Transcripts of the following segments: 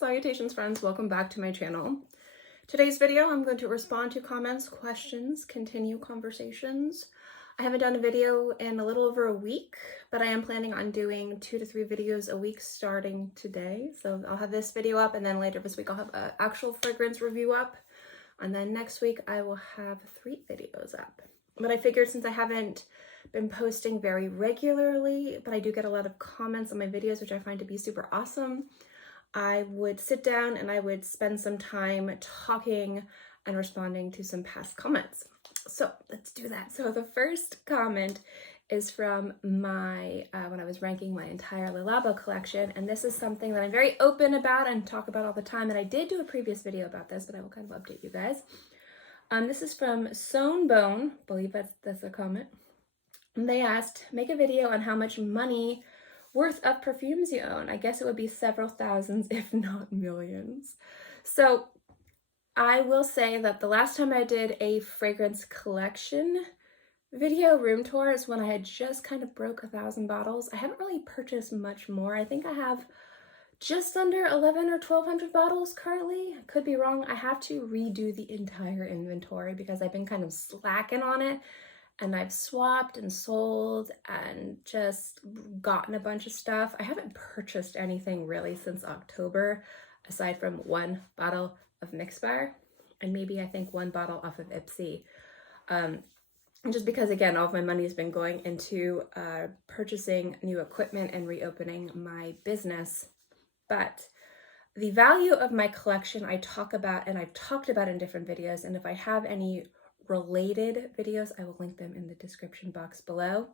Salutations friends, welcome back to my channel. Today's video I'm going to respond to comments, questions, continue conversations. I haven't done a video in a little over a week, but I am planning on doing 2 to 3 videos a week starting today. So I'll have this video up and then later this week I'll have an actual fragrance review up. And then next week I will have 3 videos up. But I figured since I haven't been posting very regularly, but I do get a lot of comments on my videos, which I find to be super awesome, I would sit down and I would spend some time talking and responding to some past comments. So let's do that. So the first comment is from my, when I was ranking my entire Le Labo collection, and this is something that I'm very open about and talk about all the time, and I did do a previous video about this, but I will kind of update you guys. This is from Sewn Bone, I believe that's a comment. And they asked, make a video on how much money worth of perfumes you own. I guess it would be several thousands, if not millions. So I will say that the last time I did a fragrance collection video room tour is when I had just kind of broke 1,000 bottles. I haven't really purchased much more. I think I have just under 1,100 or 1,200 bottles currently. I could be wrong. I have to redo the entire inventory because I've been kind of slacking on it. And I've swapped and sold and just gotten a bunch of stuff. I haven't purchased anything really since October, aside from 1 bottle of Mixbar and maybe I think 1 bottle off of Ipsy. Just because, again, all of my money has been going into purchasing new equipment and reopening my business. But the value of my collection I talk about, and I've talked about in different videos, and if I have any related videos, I will link them in the description box below.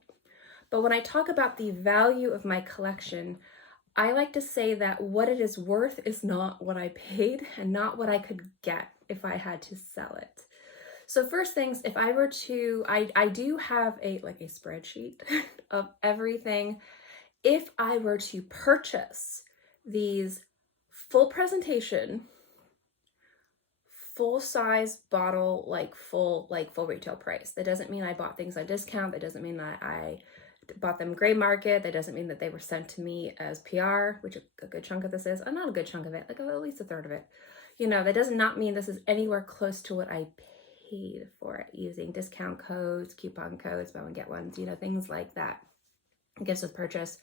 But when I talk about the value of my collection, I like to say that what it is worth is not what I paid and not what I could get if I had to sell it. So first things, if I were to, I do have a spreadsheet of everything. If I were to purchase these full presentation, full size bottle, full retail price. That doesn't mean I bought things at discount. That doesn't mean that I bought them gray market. That doesn't mean that they were sent to me as PR, which a good chunk of this is. Not a good chunk of it, like at least a third of it. You know, that does not mean this is anywhere close to what I paid for it using discount codes, coupon codes, buy one get ones, you know, things like that. Gifts with purchase.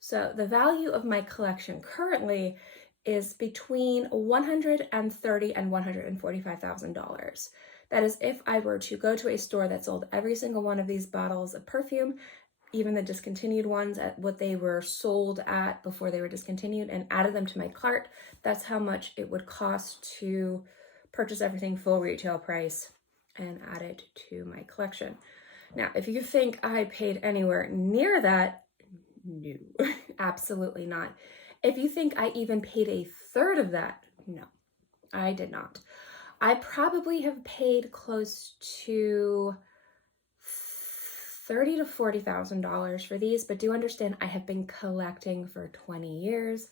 So the value of my collection currently is between $130,000 and $145,000. That is if I were to go to a store that sold every single one of these bottles of perfume, even the discontinued ones at what they were sold at before they were discontinued, and added them to my cart. That's how much it would cost to purchase everything full retail price and add it to my collection. Now, if you think I paid anywhere near that, no, absolutely not. If you think I even paid a third of that, no, I did not. I probably have paid close to $30,000 to $40,000 for these, but do understand I have been collecting for 20 years.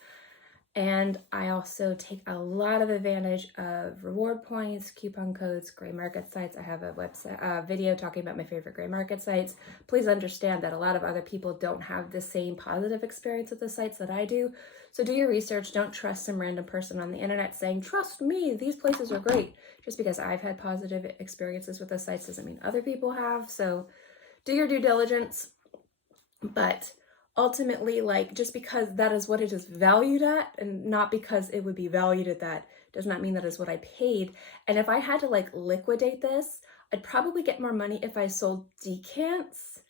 And I also take a lot of advantage of reward points, coupon codes, gray market sites. I have a website, video talking about my favorite gray market sites. Please understand that a lot of other people don't have the same positive experience with the sites that I do. So do your research. Don't trust some random person on the internet saying, trust me, these places are great. Just because I've had positive experiences with the sites doesn't mean other people have. So do your due diligence. But ultimately, just because that is what it is valued at, and not because it would be valued at that, does not mean that is what I paid. And if I had to liquidate this, I'd probably get more money if I sold decants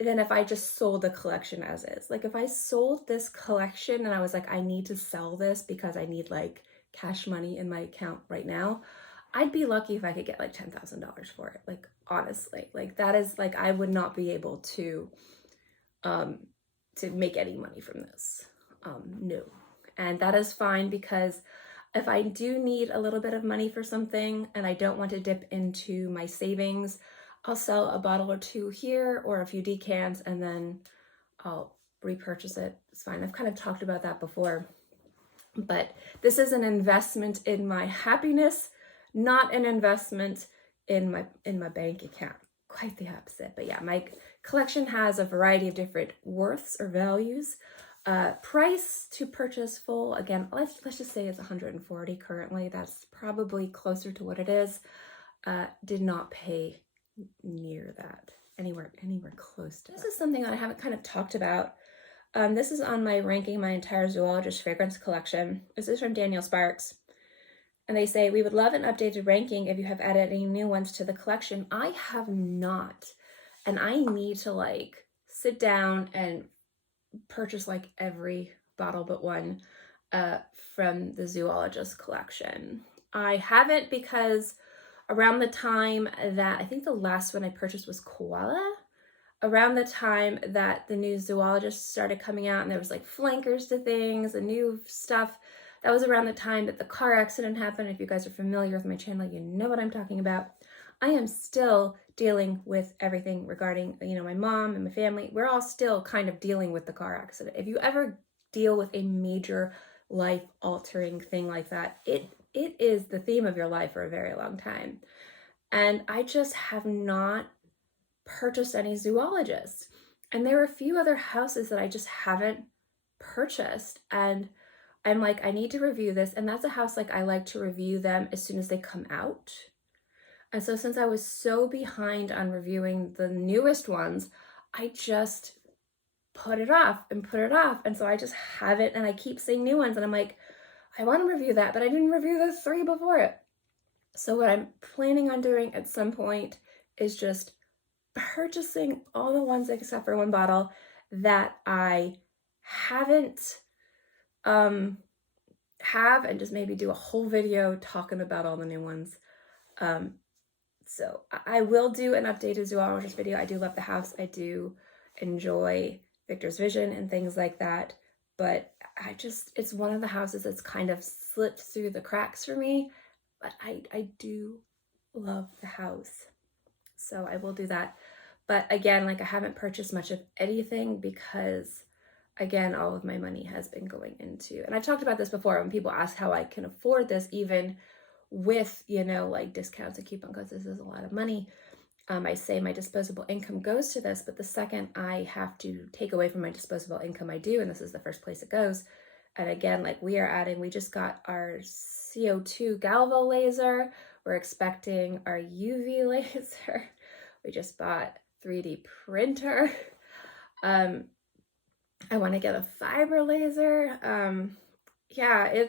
than if I just sold the collection as is. If I sold this collection and I was like, I need to sell this because I need cash money in my account right now, I'd be lucky if I could get $10,000 for it. Honestly, that is I would not be able to make any money from this. No. And that is fine, because if I do need a little bit of money for something and I don't want to dip into my savings, I'll sell a bottle or 2 here or a few decants and then I'll repurchase it. It's fine. I've kind of talked about that before. But this is an investment in my happiness, not an investment in my bank account. Quite the opposite. But yeah, my collection has a variety of different worths or values. Price to purchase full, again, let's just say it's $140 currently. That's probably closer to what it is. Did not pay near that, anywhere close to that. This is something that I haven't kind of talked about. This is on my ranking my entire zoologist fragrance collection. This is from Daniel Sparks. And they say, we would love an updated ranking if you have added any new ones to the collection. I have not. And I need to like sit down and purchase like every bottle but one from the zoologist collection. I haven't because around the time that, I think the last one I purchased was Koala, around the time that the new zoologists started coming out and there was like flankers to things and new stuff, that was around the time that the car accident happened. If you guys are familiar with my channel, you know what I'm talking about. I am still dealing with everything regarding, you know, my mom and my family. We're all still kind of dealing with the car accident. If you ever deal with a major life-altering thing like that, it is the theme of your life for a very long time. And I just have not purchased any zoologists. And there are a few other houses that I just haven't purchased. And I'm like, I need to review this. And that's a house like I like to review them as soon as they come out. And so since I was so behind on reviewing the newest ones, I just put it off and put it off. And so I just haven't, and I keep seeing new ones and I'm like, I want to review that, but I didn't review the 3 before it. So what I'm planning on doing at some point is just purchasing all the ones except for one bottle that I haven't have, and just maybe do a whole video talking about all the new ones. So I will do an updated zoologist video. I do love the house. I do enjoy Victor's vision and things like that. But it's one of the houses that's kind of slipped through the cracks for me. But I do love the house. So I will do that. But again, like I haven't purchased much of anything because, again, all of my money has been going into, and I've talked about this before when people ask how I can afford this, even with, you know, like discounts and coupon codes. This is a lot of money. I say my disposable income goes to this, but the second I have to take away from my disposable income, I do, and this is the first place it goes. And again, like we just got our CO2 Galvo laser. We're expecting our UV laser. We just bought 3D printer. I want to get a fiber laser. Yeah,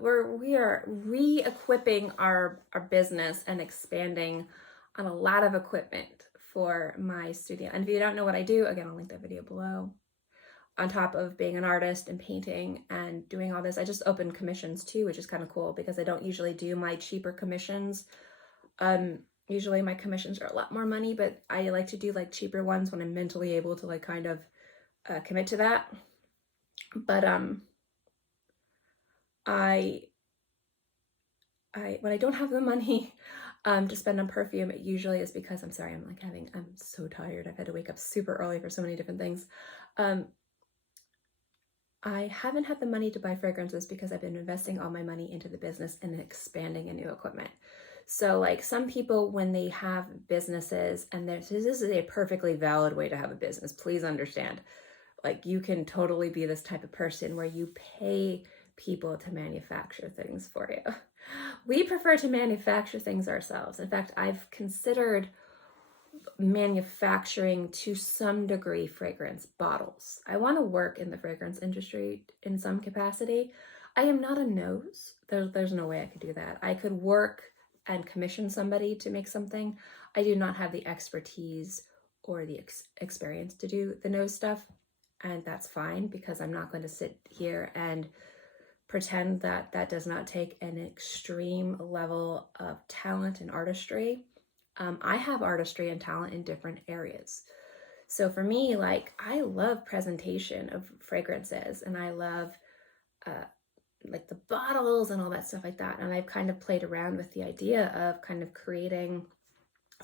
we are re-equipping our business and expanding on a lot of equipment for my studio. And if you don't know what I do, again, I'll link that video below. On top of being an artist and painting and doing all this, I just opened commissions too, which is kind of cool because I don't usually do my cheaper commissions. Usually my commissions are a lot more money, but I like to do like cheaper ones when I'm mentally able to like kind of commit to that. But when I don't have the money to spend on perfume, it usually is because I'm so tired. I've had to wake up super early for so many different things. I haven't had the money to buy fragrances because I've been investing all my money into the business and expanding in new equipment. So like some people, when they have businesses, and this is a perfectly valid way to have a business, please understand, like you can totally be this type of person where you pay people to manufacture things for you. We prefer to manufacture things ourselves. In fact, I've considered manufacturing to some degree fragrance bottles. I want to work in the fragrance industry in some capacity. I am not a nose. There's no way I could do that. I could work and commission somebody to make something. I do not have the expertise or the experience to do the nose stuff, and that's fine because I'm not going to sit here and pretend that that does not take an extreme level of talent and artistry. I have artistry and talent in different areas. So for me, like I love presentation of fragrances and I love like the bottles and all that stuff like that. And I've kind of played around with the idea of kind of creating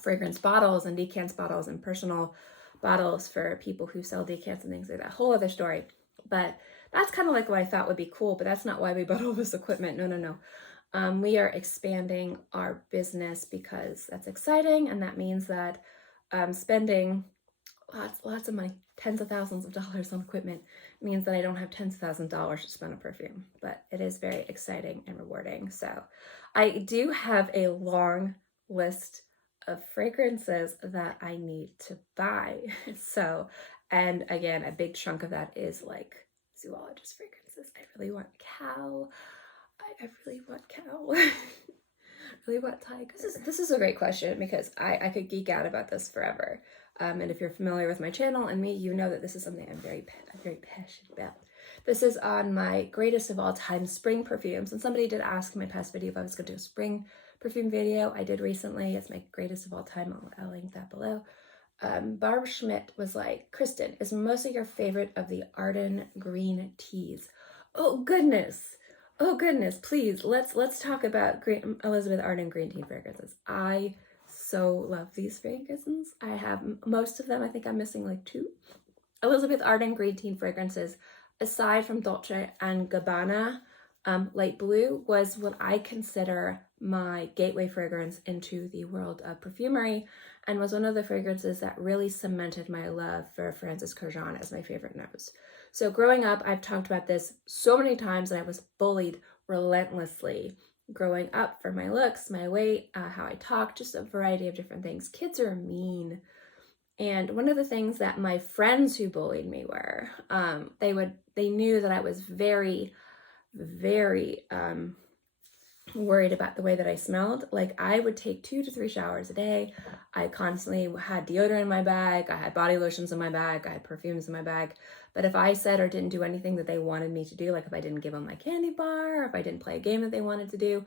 fragrance bottles and decants bottles and personal bottles for people who sell decants and things like that. Whole other story. But that's kind of like what I thought would be cool, but that's not why we bought all this equipment. No. We are expanding our business because that's exciting, and that means that spending lots of money, tens of thousands of dollars on equipment means that I don't have tens of thousands of dollars to spend on perfume, but it is very exciting and rewarding. So I do have a long list of fragrances that I need to buy. So, and again, a big chunk of that is like zoologist fragrances. I really want cow. I really want cow. I really want tiger. This is a great question because I could geek out about this forever. And if you're familiar with my channel and me, you know that this is something I'm very passionate about. This is on my greatest of all time spring perfumes. And somebody did ask in my past video if I was going to do a spring perfume video. I did recently. It's my greatest of all time. I'll link that below. Barb Schmidt was like, Kristin, is mostly your favorite of the Arden green teas? Oh goodness. Oh goodness, please, let's talk about Elizabeth Arden green tea fragrances. I so love these fragrances. I have most of them. I think I'm missing like 2. Elizabeth Arden green tea fragrances, aside from Dolce & Gabbana Light Blue, was what I consider my gateway fragrance into the world of perfumery, and was one of the fragrances that really cemented my love for Francis Kurkdjian as my favorite nose. So growing up, I've talked about this so many times, and I was bullied relentlessly growing up for my looks, my weight, how I talk, just a variety of different things. Kids are mean. And one of the things that my friends who bullied me were, they knew that I was very worried about the way that I smelled. Like, I would take 2 to 3 showers a day. I constantly had deodorant in my bag. I had body lotions in my bag. I had perfumes in my bag. But if I said or didn't do anything that they wanted me to do, like if I didn't give them my candy bar, or if I didn't play a game that they wanted to do,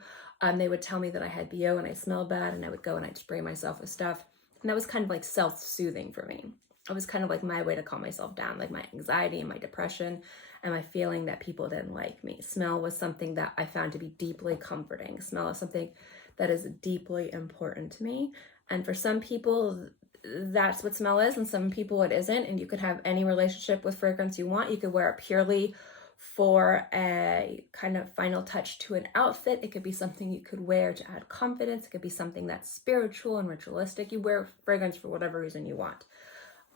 they would tell me that I had BO and I smelled bad, and I would go and I'd spray myself with stuff. And that was kind of like self-soothing for me. It was kind of like my way to calm myself down, like my anxiety and my depression and my feeling that people didn't like me. Smell was something that I found to be deeply comforting. Smell is something that is deeply important to me. And for some people, that's what smell is, and some people it isn't. And you could have any relationship with fragrance you want. You could wear it purely for a kind of final touch to an outfit. It could be something you could wear to add confidence. It could be something that's spiritual and ritualistic. You wear fragrance for whatever reason you want.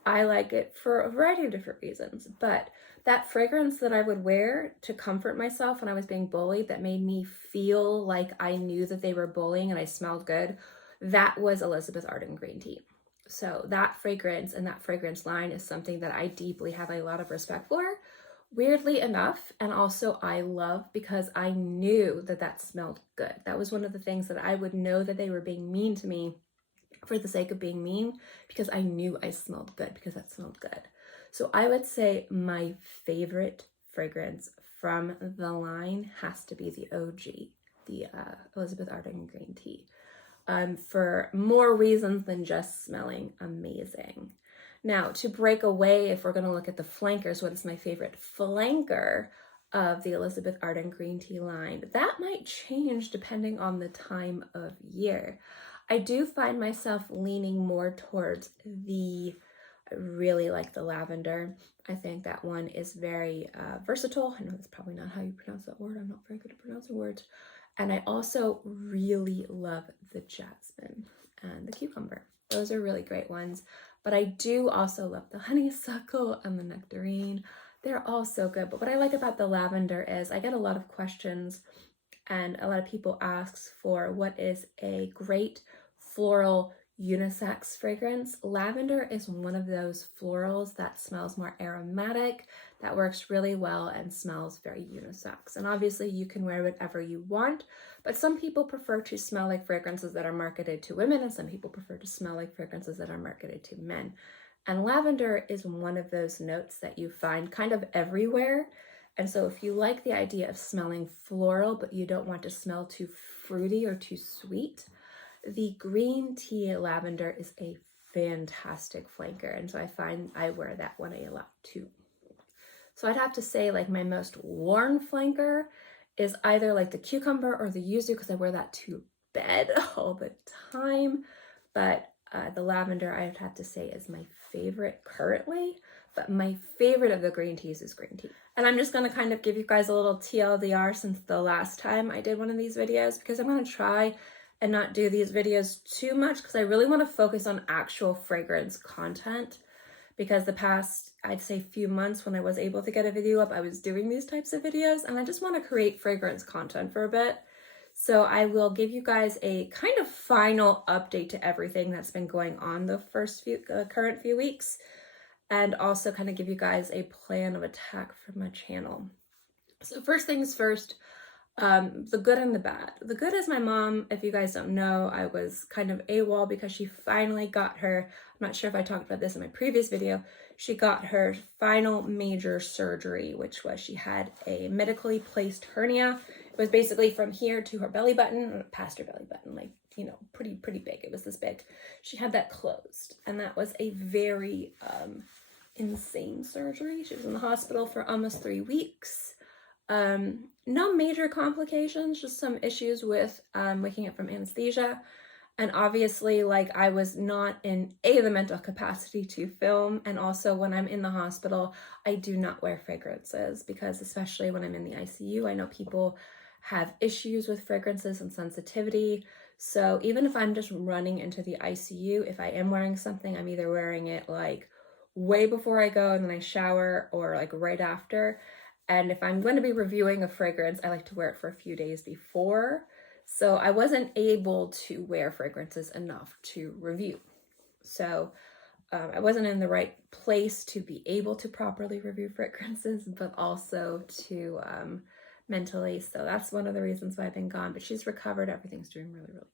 I like it for a variety of different reasons, but that fragrance that I would wear to comfort myself when I was being bullied, that made me feel like I knew that they were bullying and I smelled good, that was Elizabeth Arden green tea. So that fragrance and that fragrance line is something that I deeply have a lot of respect for, weirdly enough, and also I love because I knew that that smelled good. That was one of the things that I would know that they were being mean to me for the sake of being mean, because I knew I smelled good, because that smelled good. So I would say my favorite fragrance from the line has to be the OG, the Elizabeth Arden green tea, for more reasons than just smelling amazing. Now, to break away, if we're going to look at the flankers, what is my favorite flanker of the Elizabeth Arden green tea line? That might change depending on the time of year. I do find myself leaning more towards I really like the lavender. I think that one is very versatile. I know that's probably not how you pronounce that word. I'm not very good at pronouncing words. And I also really love the jasmine and the cucumber. Those are really great ones. But I do also love the honeysuckle and the nectarine. They're all so good. But what I like about the lavender is I get a lot of questions, and a lot of people ask for what is a great floral unisex fragrance. Lavender is one of those florals that smells more aromatic, that works really well and smells very unisex. And obviously you can wear whatever you want, but some people prefer to smell like fragrances that are marketed to women, and some people prefer to smell like fragrances that are marketed to men. And lavender is one of those notes that you find kind of everywhere. And so if you like the idea of smelling floral, but you don't want to smell too fruity or too sweet, the green tea lavender is a fantastic flanker. And so I find I wear that one a lot too. So I'd have to say like my most worn flanker is either like the cucumber or the yuzu, because I wear that to bed all the time. But the lavender I'd have to say is my favorite currently. But my favorite of the green teas is green tea. And I'm just going to kind of give you guys a little TLDR since the last time I did one of these videos, because I'm going to try and not do these videos too much, because I really want to focus on actual fragrance content, because the past, I'd say, few months when I was able to get a video up, I was doing these types of videos, and I just want to create fragrance content for a bit. So I will give you guys a kind of final update to everything that's been going on the current few weeks, and also kind of give you guys a plan of attack for my channel. So first things first, the good and the bad. The good is my mom, if you guys don't know, I was kind of AWOL because she finally got her, I'm not sure if I talked about this in my previous video, she got her final major surgery, which was she had a medically placed hernia. It was basically from here to her belly button, past her belly button, like, you know, pretty big. It was this big. She had that closed, and that was a very insane surgery. She was in the hospital for almost 3 weeks. No major complications, just some issues with waking up from anesthesia. And obviously, like, I was not in the mental capacity to film. And also when I'm in the hospital, I do not wear fragrances, because especially when I'm in the ICU, I know people have issues with fragrances and sensitivity. So even if I'm just running into the ICU, if I am wearing something, I'm either wearing it like way before I go and then I shower, or like right after. And if I'm going to be reviewing a fragrance, I like to wear it for a few days before. So I wasn't able to wear fragrances enough to review. So I wasn't in the right place to be able to properly review fragrances, but also to mentally. So that's one of the reasons why I've been gone. But she's recovered. Everything's doing really, really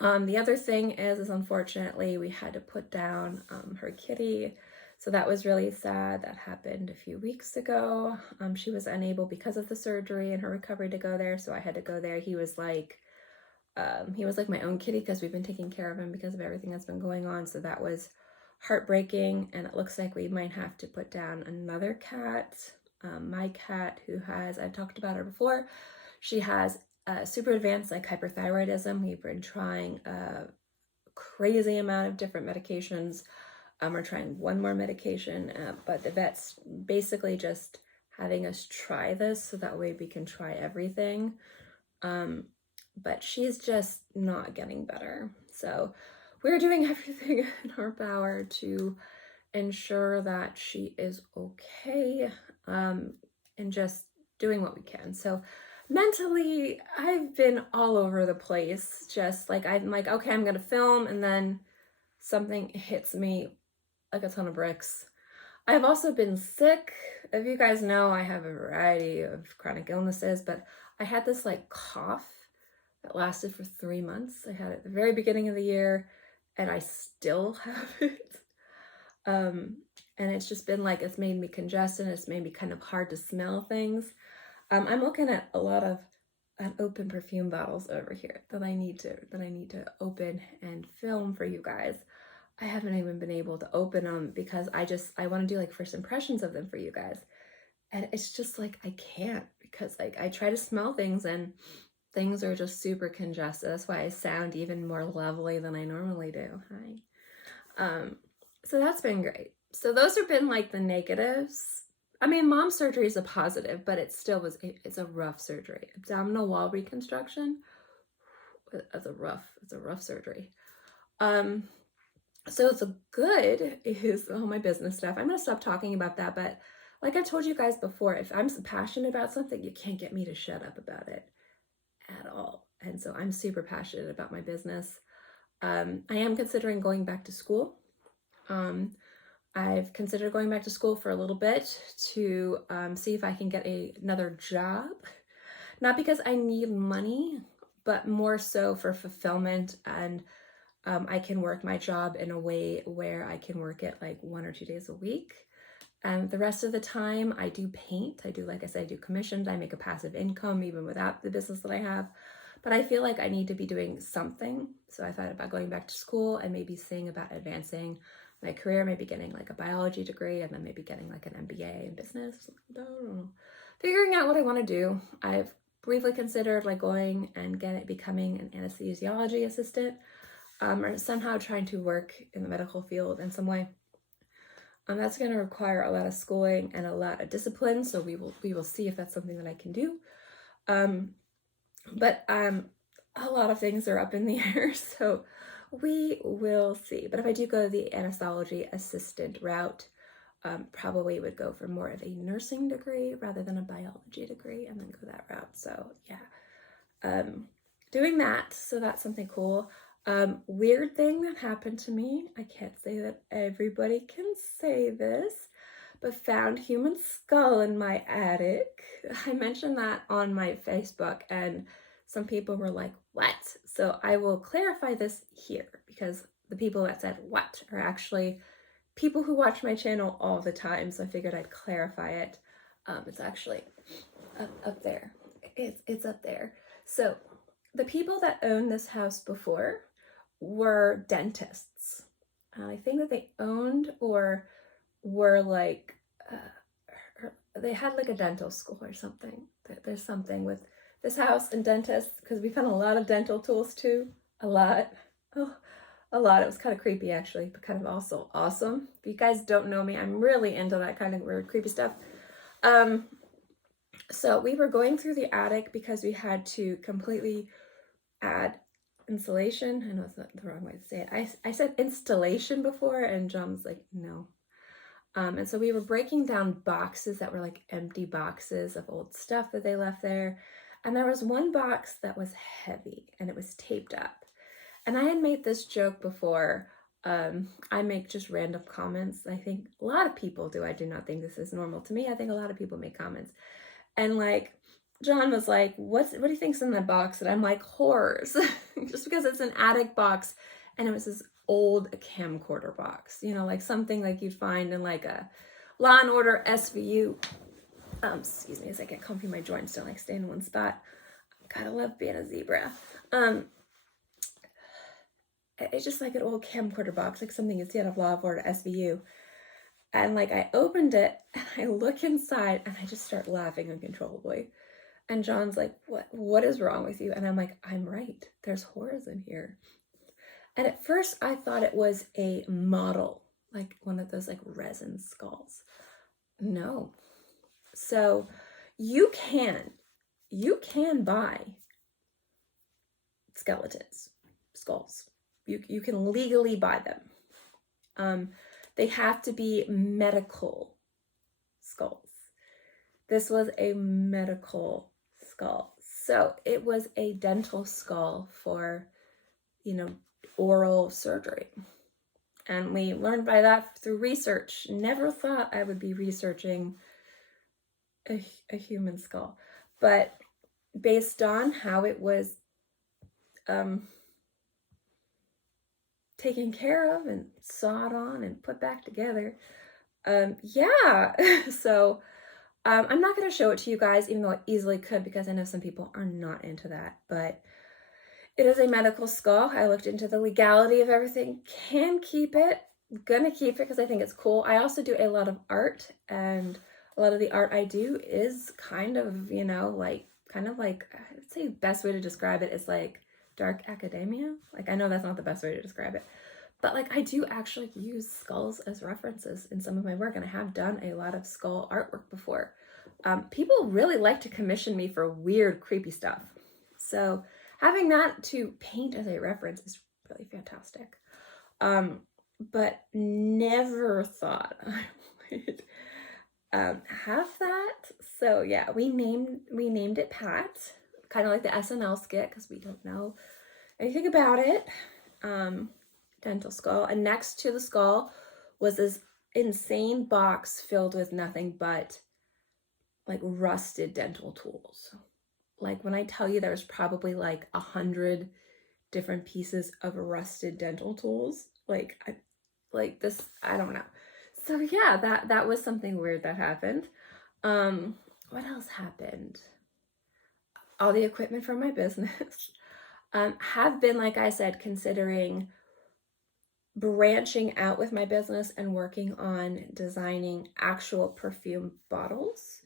good. The other thing is unfortunately we had to put down her kitty. So that was really sad. That happened a few weeks ago. She was unable, because of the surgery and her recovery, to go there. So I had to go there. He was like my own kitty, because we've been taking care of him because of everything that's been going on. So that was heartbreaking. And it looks like we might have to put down another cat. My cat, who has, I've talked about her before, she has super advanced like hyperthyroidism. We've been trying a crazy amount of different medications. We're trying one more medication, but the vet's basically just having us try this so that way we can try everything. But she's just not getting better. So we're doing everything in our power to ensure that she is okay, and just doing what we can. So mentally, I've been all over the place. Just like, I'm like, okay, I'm gonna film, and then something hits me like a ton of bricks. I've also been sick. If you guys know, I have a variety of chronic illnesses, but I had this like cough that lasted for 3 months. I had it at the very beginning of the year, and I still have it. And it's just been like, it's made me congested. It's made me kind of hard to smell things. I'm looking at a lot of unopened perfume bottles over here that I need to open and film for you guys. I haven't even been able to open them because I want to do like first impressions of them for you guys. And it's just like, I can't, because like I try to smell things and things are just super congested. That's why I sound even more lovely than I normally do. Hi. So that's been great. So those have been like the negatives. I mean, mom's surgery is a positive, but it's a rough surgery. Abdominal wall reconstruction. It's a rough surgery. So the good is all my business stuff. I'm going to stop talking about that, but like I told you guys before, if I'm passionate about something, you can't get me to shut up about it at all. And so I'm super passionate about my business. I am considering going back to school. I've considered going back to school for a little bit to see if I can get another job. Not because I need money, but more so for fulfillment, and I can work my job in a way where I can work it like 1 or 2 days a week. The rest of the time I do paint. I do, like I said, I do commissions. I make a passive income even without the business that I have. But I feel like I need to be doing something. So I thought about going back to school and maybe seeing about advancing my career, maybe getting like a biology degree and then maybe getting like an MBA in business. I don't know. Figuring out what I want to do. I've briefly considered like going and becoming an anesthesiology assistant, or somehow trying to work in the medical field in some way. That's going to require a lot of schooling and a lot of discipline, so we will see if that's something that I can do. But a lot of things are up in the air, so we will see. But if I do go the anesthesiology assistant route, probably would go for more of a nursing degree rather than a biology degree and then go that route. So yeah, doing that. So that's something cool. Weird thing that happened to me. I can't say that everybody can say this, but found human skull in my attic. I mentioned that on my Facebook and some people were like, what? So I will clarify this here because the people that said what are actually people who watch my channel all the time. So I figured I'd clarify it. It's actually up there. It's up there. So the people that owned this house before were dentists. I think that they owned or were like, they had like a dental school or something. There's something with this house and dentists because we found a lot of dental tools too. A lot. Oh, a lot. It was kind of creepy actually, but kind of also awesome. If you guys don't know me, I'm really into that kind of weird, creepy stuff. So we were going through the attic because we had to completely add insulation. I know it's not the wrong way to say it. I said installation before and John was like, no. And so we were breaking down boxes that were like empty boxes of old stuff that they left there. And there was one box that was heavy and it was taped up. And I had made this joke before. I make just random comments. I think a lot of people do. I do not think this is normal to me. I think a lot of people make comments. And like, John was like, what do you think's in that box? And I'm like, horrors. Just because it's an attic box. And it was this old camcorder box, you know, like something like you'd find in like a Law and Order SVU. Excuse me, as I get comfy, my joints don't like stay in one spot. Gotta love being a zebra. It's just like an old camcorder box, like something you'd see out of Law and Order SVU. And like I opened it and I look inside and I just start laughing uncontrollably. And John's like, what is wrong with you? And I'm like, I'm right. There's horrors in here. And at first I thought it was a model, like one of those like resin skulls. No. So you can buy skeletons, skulls. You can legally buy them. They have to be medical skulls. This was a medical skull. So it was a dental skull for, you know, oral surgery. And we learned by that through research. Never thought I would be researching a human skull. But based on how it was taken care of and sawed on and put back together, yeah. So I'm not going to show it to you guys, even though I easily could, because I know some people are not into that. But it is a medical skull. I looked into the legality of everything. Can keep it. Gonna keep it because I think it's cool. I also do a lot of art, and a lot of the art I do is kind of, you know, like, kind of like, I'd say the best way to describe it is like dark academia. Like, I know that's not the best way to describe it, but like I do actually use skulls as references in some of my work, and I have done a lot of skull artwork before. People really like to commission me for weird, creepy stuff. So having that to paint as a reference is really fantastic. But never thought I would have that. So yeah, we named it Pat, kind of like the SNL skit, because we don't know anything about it. Dental skull. And next to the skull was this insane box filled with nothing but like rusted dental tools. Like when I tell you there's probably like 100 different pieces of rusted dental tools, like this, I don't know. So yeah, that was something weird that happened. What else happened? All the equipment from my business. Have been, like I said, considering branching out with my business and working on designing actual perfume bottles.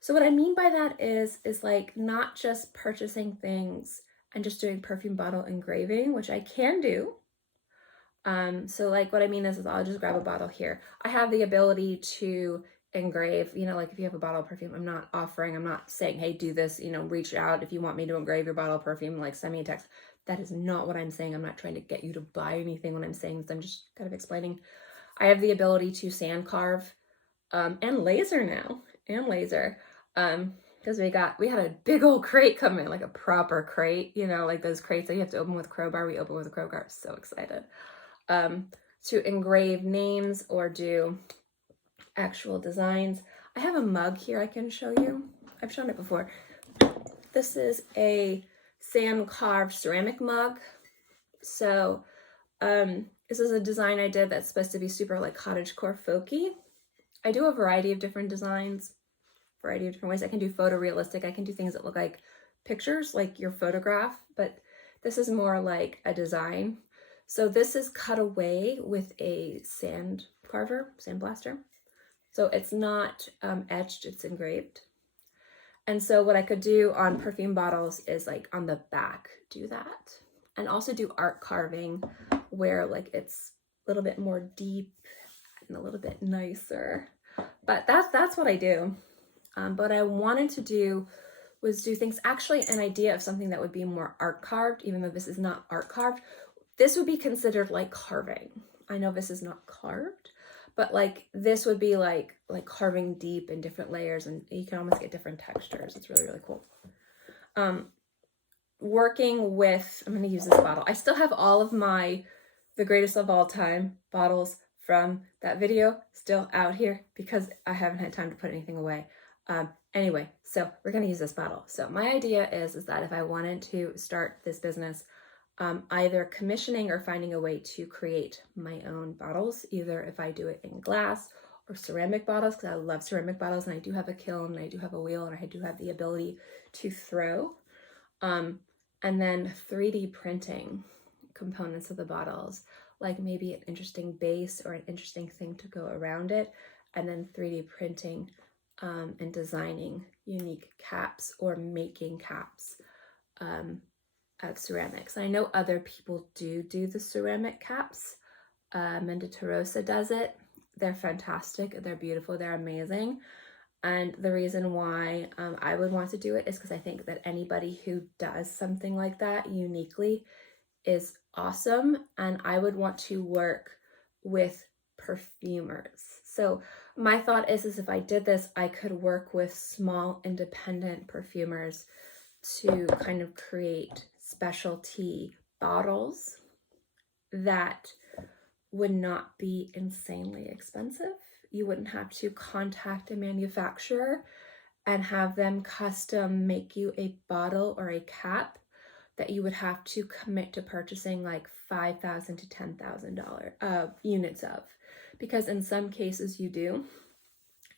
So what I mean by that is like not just purchasing things and just doing perfume bottle engraving, which I can do. So like what I mean is I'll just grab a bottle here. I have the ability to engrave, you know, like if you have a bottle of perfume, I'm not saying, hey, do this, you know, reach out if you want me to engrave your bottle of perfume, like send me a text. That is not what I'm saying. I'm not trying to get you to buy anything when I'm saying this. I'm just kind of explaining. I have the ability to sand carve and laser now, and laser. Because we had a big old crate come in, like a proper crate, you know, like those crates that you have to open with a crowbar. We open with a crowbar. So excited. To engrave names or do actual designs. I have a mug here I can show you. I've shown it before. This is a sand carved ceramic mug. So this is a design I did that's supposed to be super like cottagecore folky. I do a variety of different designs, variety of different ways. I can do photorealistic. I can do things that look like pictures, like your photograph, but this is more like a design. So this is cut away with a sand carver, sandblaster. So it's not etched, it's engraved. And so what I could do on perfume bottles is like on the back, do that. And also do art carving where like it's a little bit more deep and a little bit nicer. But that's what I do. What I wanted to do was do things, actually an idea of something that would be more art carved, even though this is not art carved. This would be considered like carving. I know this is not carved, but like this would be like carving deep in different layers, and you can almost get different textures. It's really, really cool. Working with, I'm going to use this bottle. I still have all of the greatest of all time bottles from that video still out here because I haven't had time to put anything away. Anyway, so we're going to use this bottle. So my idea is that if I wanted to start this business, either commissioning or finding a way to create my own bottles, either if I do it in glass or ceramic bottles, because I love ceramic bottles, and I do have a kiln, and I do have a wheel, and I do have the ability to throw. And then 3D printing components of the bottles, like maybe an interesting base or an interesting thing to go around it, and then 3D printing and designing unique caps or making caps of ceramics. I know other people do the ceramic caps. Mendita Rosa does it. They're fantastic. They're beautiful. They're amazing. And the reason why I would want to do it is because I think that anybody who does something like that uniquely is awesome. And I would want to work with perfumers. So my thought is if I did this, I could work with small independent perfumers to kind of create specialty bottles that would not be insanely expensive. You wouldn't have to contact a manufacturer and have them custom make you a bottle or a cap that you would have to commit to purchasing like $5,000 to $10,000 units of, because in some cases you do,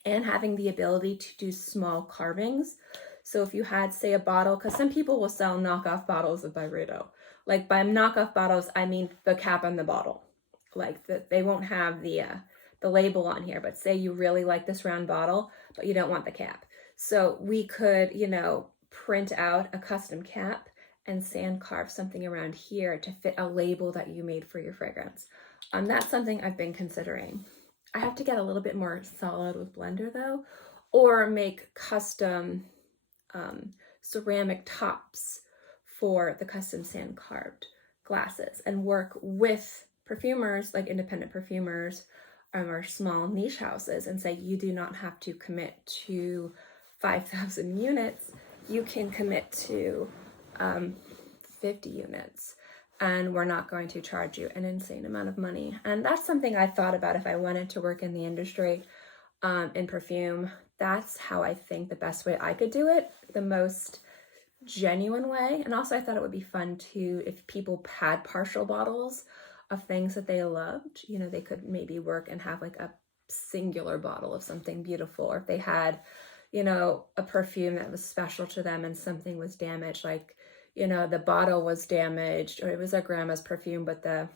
and having the ability to do small carvings. So if you had, say, a bottle, because some people will sell knockoff bottles of Byredo. Like by knockoff bottles, I mean the cap on the bottle. Like they won't have the label on here, but say you really like this round bottle, but you don't want the cap. So we could, you know, print out a custom cap and sand carve something around here to fit a label that you made for your fragrance. That's something I've been considering. I have to get a little bit more solid with Blender though, or make custom ceramic tops for the custom sand carved glasses and work with perfumers, like independent perfumers or small niche houses, and say you do not have to commit to 5,000 units. You can commit to 50 units and we're not going to charge you an insane amount of money. And that's something I thought about if I wanted to work in the industry in perfume. That's how I think the best way I could do it, the most genuine way. And also I thought it would be fun too if people had partial bottles of things that they loved, you know, they could maybe work and have like a singular bottle of something beautiful, or if they had, you know, a perfume that was special to them and something was damaged, like, you know, the bottle was damaged, or it was their grandma's perfume, but the,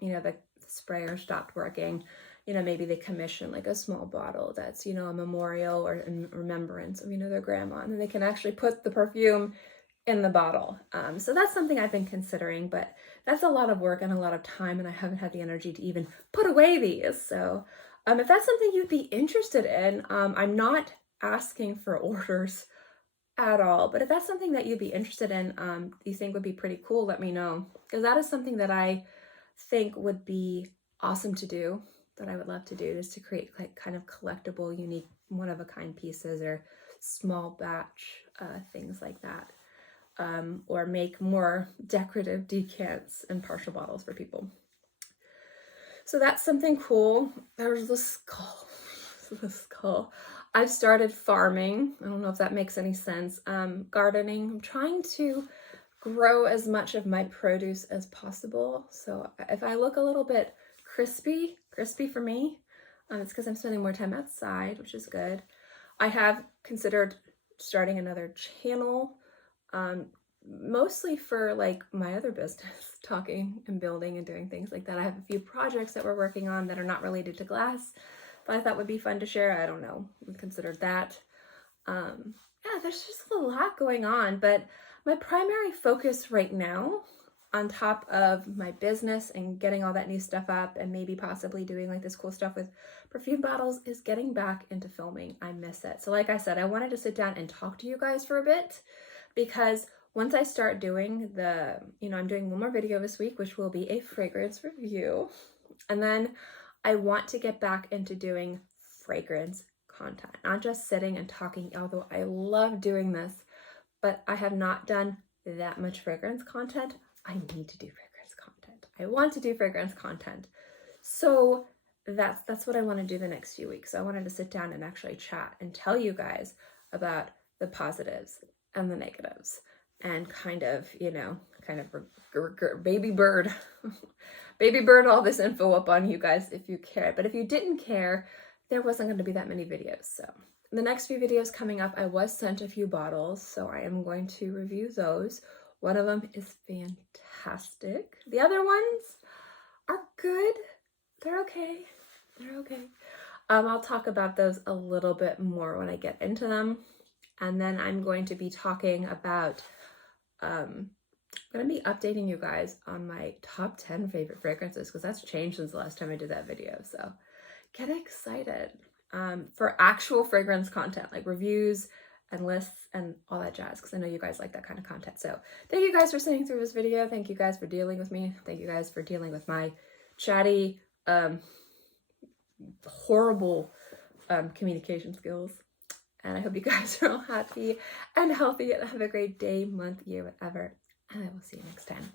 you know, the sprayer stopped working. You know, maybe they commission like a small bottle that's, you know, a memorial or in remembrance of, you know, their grandma, and then they can actually put the perfume in the bottle. So that's something I've been considering, but that's a lot of work and a lot of time, and I haven't had the energy to even put away these. So if that's something you'd be interested in, I'm not asking for orders at all. But if that's something that you'd be interested in, you think would be pretty cool, let me know. Because that is something that I think would be awesome to do, that I would love to do, is to create like kind of collectible, unique, one-of-a-kind pieces or small batch things like that. Or make more decorative decants and partial bottles for people. So that's something cool. There's the skull. The skull. I've started farming. I don't know if that makes any sense. Gardening. I'm trying to grow as much of my produce as possible. So if I look a little bit crispy for me, it's because I'm spending more time outside, which is good. I have considered starting another channel, mostly for like my other business, talking and building and doing things like that. I have a few projects that we're working on that are not related to glass, but I thought would be fun to share. I don't know, we considered that. Yeah, there's just a lot going on, but my primary focus right now, on top of my business and getting all that new stuff up and maybe possibly doing like this cool stuff with perfume bottles, is getting back into filming. I miss it. So like I said, I wanted to sit down and talk to you guys for a bit, because once I start doing the, I'm doing one more video this week, which will be a fragrance review. And then I want to get back into doing fragrance content, not just sitting and talking, although I love doing this, but I have not done that much fragrance content. I need to do fragrance content. I want to do fragrance content. So that's what I want to do the next few weeks. So I wanted to sit down and actually chat and tell you guys about the positives and the negatives, and kind of baby bird all this info up on you guys if you care. But if you didn't care, there wasn't going to be that many videos. So the next few videos coming up, I was sent a few bottles, so I am going to review those. One of them is fantastic. The other ones are good. They're okay. They're okay. I'll talk about those a little bit more when I get into them. And then I'm going to be talking about, I'm going to be updating you guys on my top 10 favorite fragrances, because that's changed since the last time I did that video. So get excited for actual fragrance content, like reviews and lists and all that jazz, because I know you guys like that kind of content. So thank you guys for sitting through this video. Thank you guys for dealing with me. Thank you guys for dealing with my chatty, horrible communication skills. And I hope you guys are all happy and healthy and have a great day, month, year, whatever. And I will see you next time.